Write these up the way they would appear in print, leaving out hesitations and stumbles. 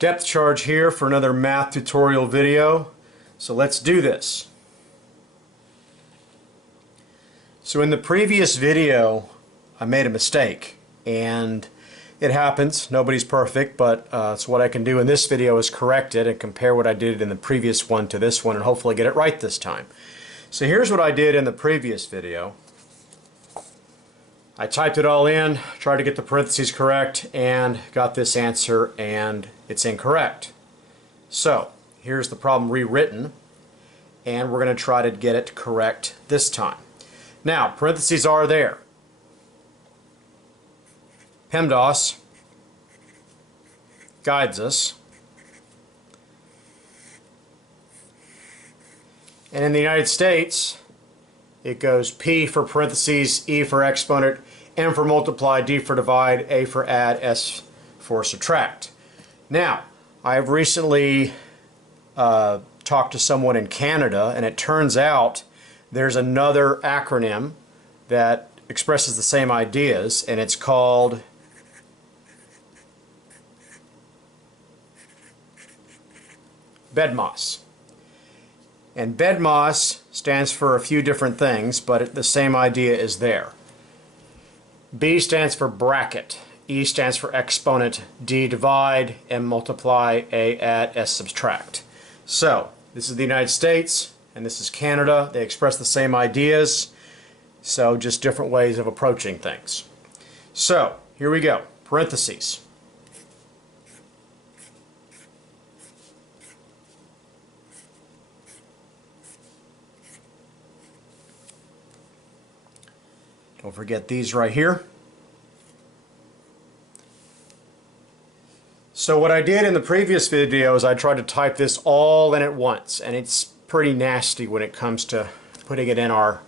Depth charge here for another math tutorial video. So let's do this. So in the previous video I made a mistake, and it happens, nobody's perfect, but so what I can do in this video is correct it and compare what I did in the previous one to this one and hopefully get it right this time. So here's what I did in the previous video. I typed it all in, tried to get the parentheses correct, and got this answer, and it's incorrect. So here's the problem rewritten, and we're going to try to get it correct this time. Now, parentheses are there. PEMDAS guides us. And in the United States, it goes P for parentheses, E for exponent, M for multiply, D for divide, A for add, S for subtract. Now, I've recently talked to someone in Canada, and it turns out there's another acronym that expresses the same ideas, and it's called BEDMAS. And BEDMAS stands for a few different things, but the same idea is there. B stands for bracket, E stands for exponent, D divide, M multiply, A add, S subtract. So this is the United States and this is Canada. They express the same ideas, so just different ways of approaching things. So here we go. Parentheses. Don't forget these right here. So what I did in the previous video is I tried to type this all in at once, and it's pretty nasty when it comes to putting it in our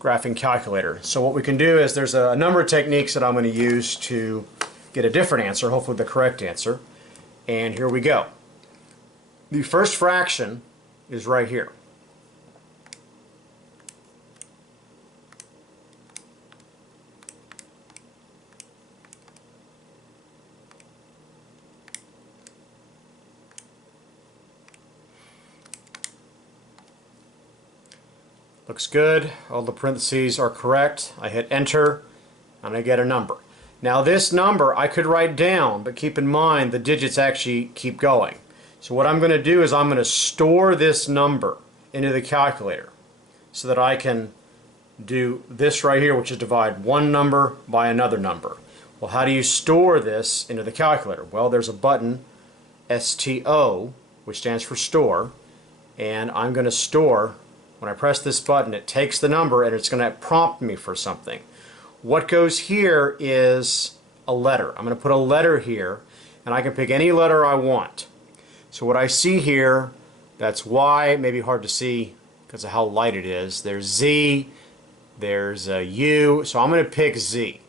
graphing calculator. So what we can do is there's a number of techniques that I'm going to use to get a different answer, hopefully the correct answer. And here we go. The first fraction is right here. Looks good. All the parentheses are correct. I hit enter. I'm going to get a number. Now this number I could write down, but keep in mind the digits actually keep going. So what I'm going to do is I'm going to store this number into the calculator so that I can do this right here, which is divide one number by another number. Well, how do you store this into the calculator? Well, there's a button, STO, which stands for store, and I'm going to store. When I press this button, it takes the number and it's going to prompt me for something. What goes here is a letter. I'm going to put a letter here, and I can pick any letter I want. So what I see here, that's Y, it may be hard to see because of how light it is. There's Z, there's a U, so I'm going to pick Z.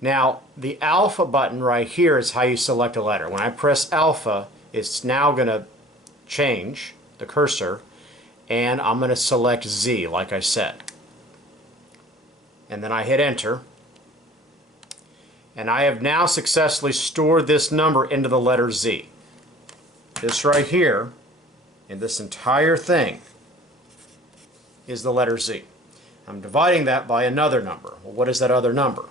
Now, the alpha button right here is how you select a letter. When I press alpha, it's now going to change the cursor, and I'm going to select Z like I said. And then I hit enter. And I have now successfully stored this number into the letter Z. This right here, and this entire thing, is the letter Z. I'm dividing that by another number. Well, what is that other number?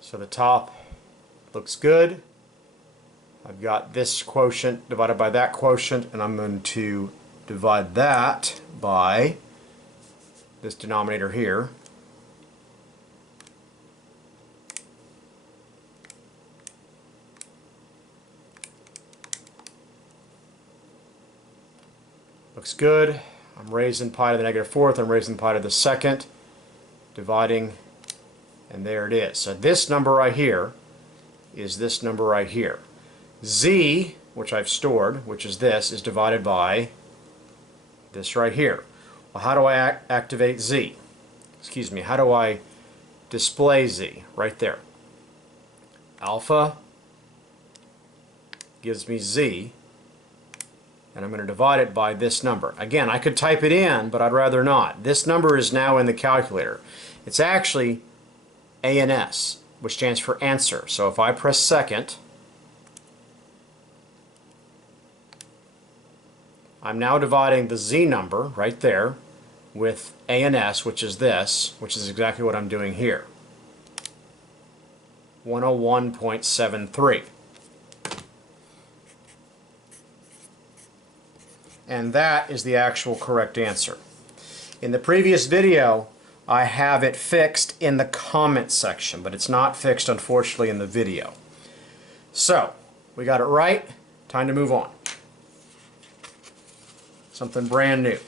So the top looks good. I've got this quotient divided by that quotient, and I'm going to divide that by this denominator here. Looks good. I'm raising pi to the negative fourth, I'm raising pi to the second, dividing, and there it is. So this number right here is this number right here. Z, which I've stored, which is this, is divided by this right here. Well, how do I activate Z? Excuse me, how do I display Z? Right there. Alpha gives me z, and I'm going to divide it by this number. Again, I could type it in, but I'd rather not. This number is now in the calculator. It's actually ANS, which stands for answer. So if I press second, I'm now dividing the z number right there with ANS, which is this, which is exactly what I'm doing here. 101.73. And that is the actual correct answer. In the previous video, I have it fixed in the comment section, but it's not fixed, unfortunately, in the video. So, we got it right. Time to move on. Something brand new.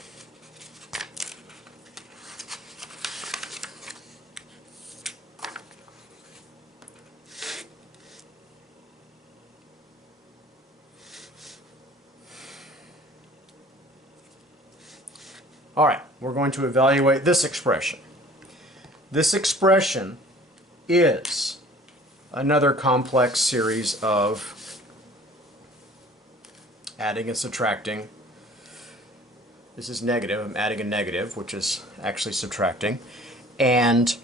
All right, we're going to evaluate this expression. This expression is another complex series of adding and subtracting. This is negative. I'm adding a negative, which is actually subtracting. And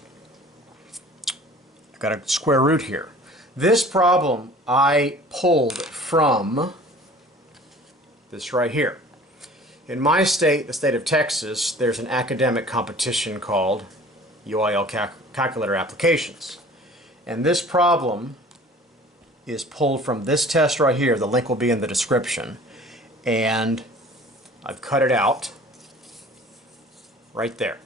I've got a square root here. This problem I pulled from this right here. In my state, the state of Texas, there's an academic competition called UIL Calculator Applications. And this problem is pulled from this test right here. The link will be in the description. And I've cut it out right there.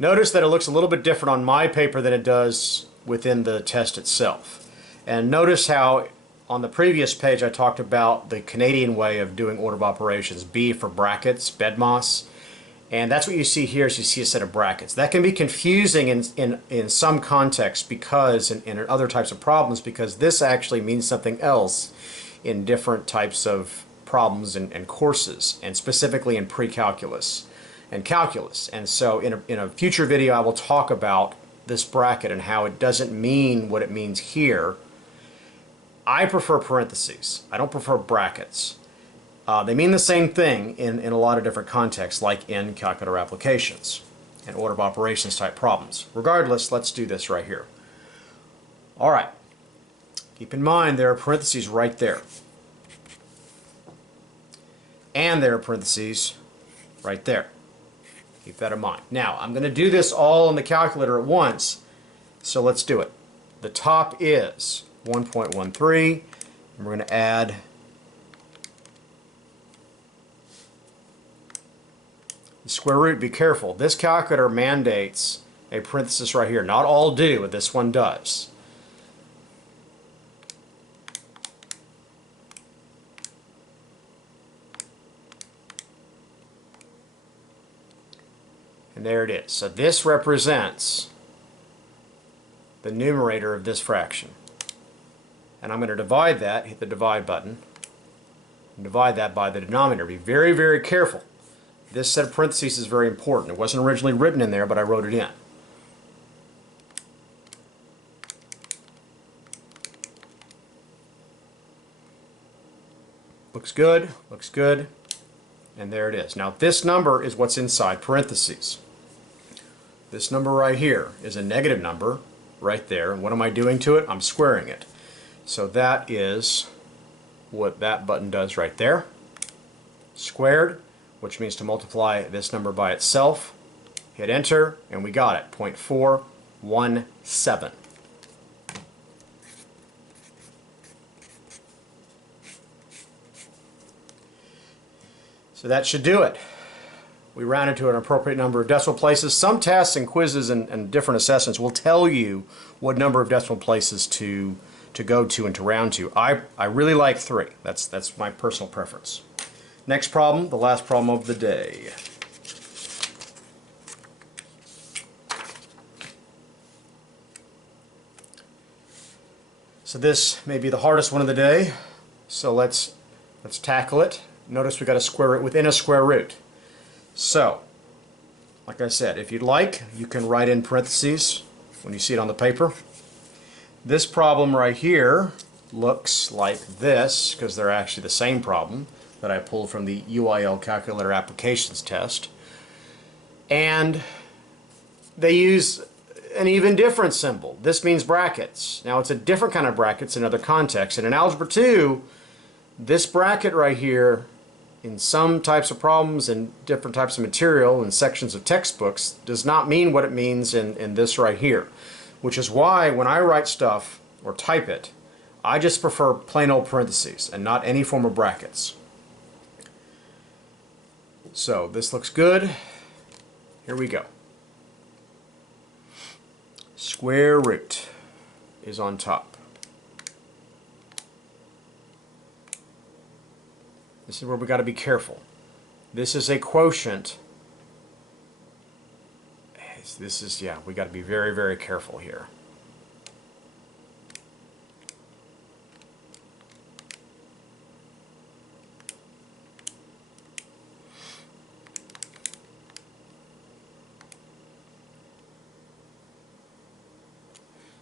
Notice that it looks a little bit different on my paper than it does within the test itself. And notice how on the previous page I talked about the Canadian way of doing order of operations, B for brackets, BEDMAS, and that's what you see here is you see a set of brackets. That can be confusing in some contexts because, in other types of problems, because this actually means something else in different types of problems and courses, and specifically in pre-calculus and calculus. And so in a future video I will talk about this bracket and how it doesn't mean what it means here. I prefer parentheses. I don't prefer brackets. They mean the same thing in a lot of different contexts, like in calculator applications and order of operations type problems. Regardless, let's do this right here. All right. Keep in mind there are parentheses right there. And there are parentheses right there. Keep that in mind. Now, I'm going to do this all in the calculator at once, so let's do it. The top is 1.13, and we're going to add the square root. Be careful. This calculator mandates a parenthesis right here. Not all do, but this one does. And there it is. So this represents the numerator of this fraction. And I'm going to divide that, hit the divide button, and divide that by the denominator. Be very, very careful. This set of parentheses is very important. It wasn't originally written in there, but I wrote it in. Looks good, looks good. And there it is. Now this number is what's inside parentheses. This number right here is a negative number right there. And what am I doing to it? I'm squaring it. So that is what that button does right there. Squared, which means to multiply this number by itself. Hit enter, and we got it, 0.417. So that should do it. We rounded to an appropriate number of decimal places. Some tests and quizzes and different assessments will tell you what number of decimal places to go to and to round to. I really like 3. That's my personal preference. Next problem, the last problem of the day. So this may be the hardest one of the day. So let's tackle it. Notice we got a square root within a square root. So, like I said, if you'd like, you can write in parentheses when you see it on the paper. This problem right here looks like this, because they're actually the same problem that I pulled from the UIL calculator applications test. And they use an even difference symbol. This means brackets. Now it's a different kind of brackets in other contexts. And in Algebra 2, this bracket right here, in some types of problems and different types of material and sections of textbooks, does not mean what it means in this right here. Which is why when I write stuff or type it, I just prefer plain old parentheses and not any form of brackets. So this looks good. Here we go. Square root is on top. This is where we got to be careful. This is a quotient. This is, yeah, we got to be very, very careful here.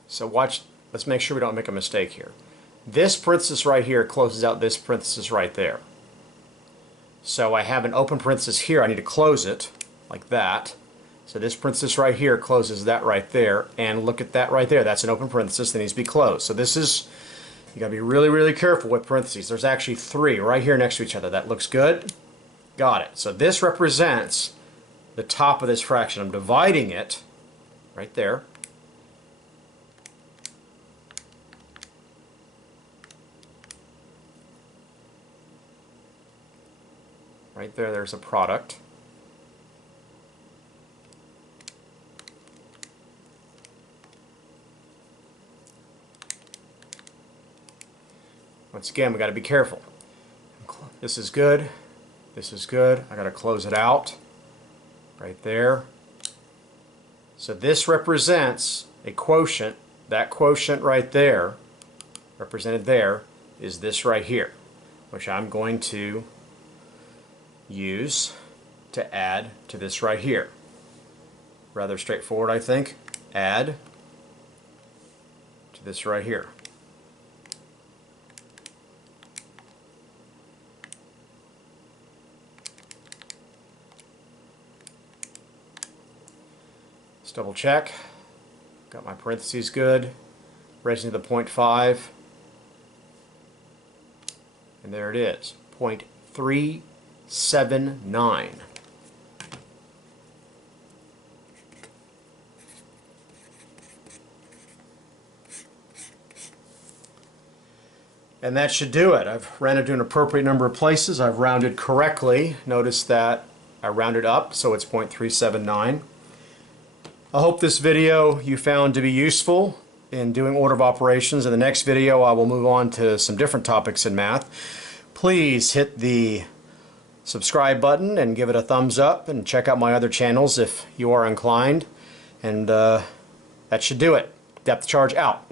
So watch, let's make sure we don't make a mistake here. This parenthesis right here closes out this parenthesis right there. So I have an open parenthesis here, I need to close it like that. So this parenthesis right here closes that right there, and look at that right there, that's an open parenthesis that needs to be closed. So this is, you gotta be really, really careful with parentheses. There's actually 3 right here next to each other. That looks good? Got it. So this represents the top of this fraction. I'm dividing it right there. Right there, there's a product. Once again, we got to be careful. This is good. This is good. I got to close it out right there. So this represents a quotient. That quotient right there, represented there, is this right here, which I'm going to use to add to this right here. Rather straightforward, I think. Add to this right here. Let's double check. Got my parentheses good. Raising to the 0.5. And there it is. 0.379. And that should do it. I've rounded to an appropriate number of places. I've rounded correctly. Notice that I rounded up, so it's 0.379. I hope this video you found to be useful in doing order of operations. In the next video I will move on to some different topics in math. Please hit the subscribe button and give it a thumbs up, and check out my other channels if you are inclined. And that should do it. Depth charge out.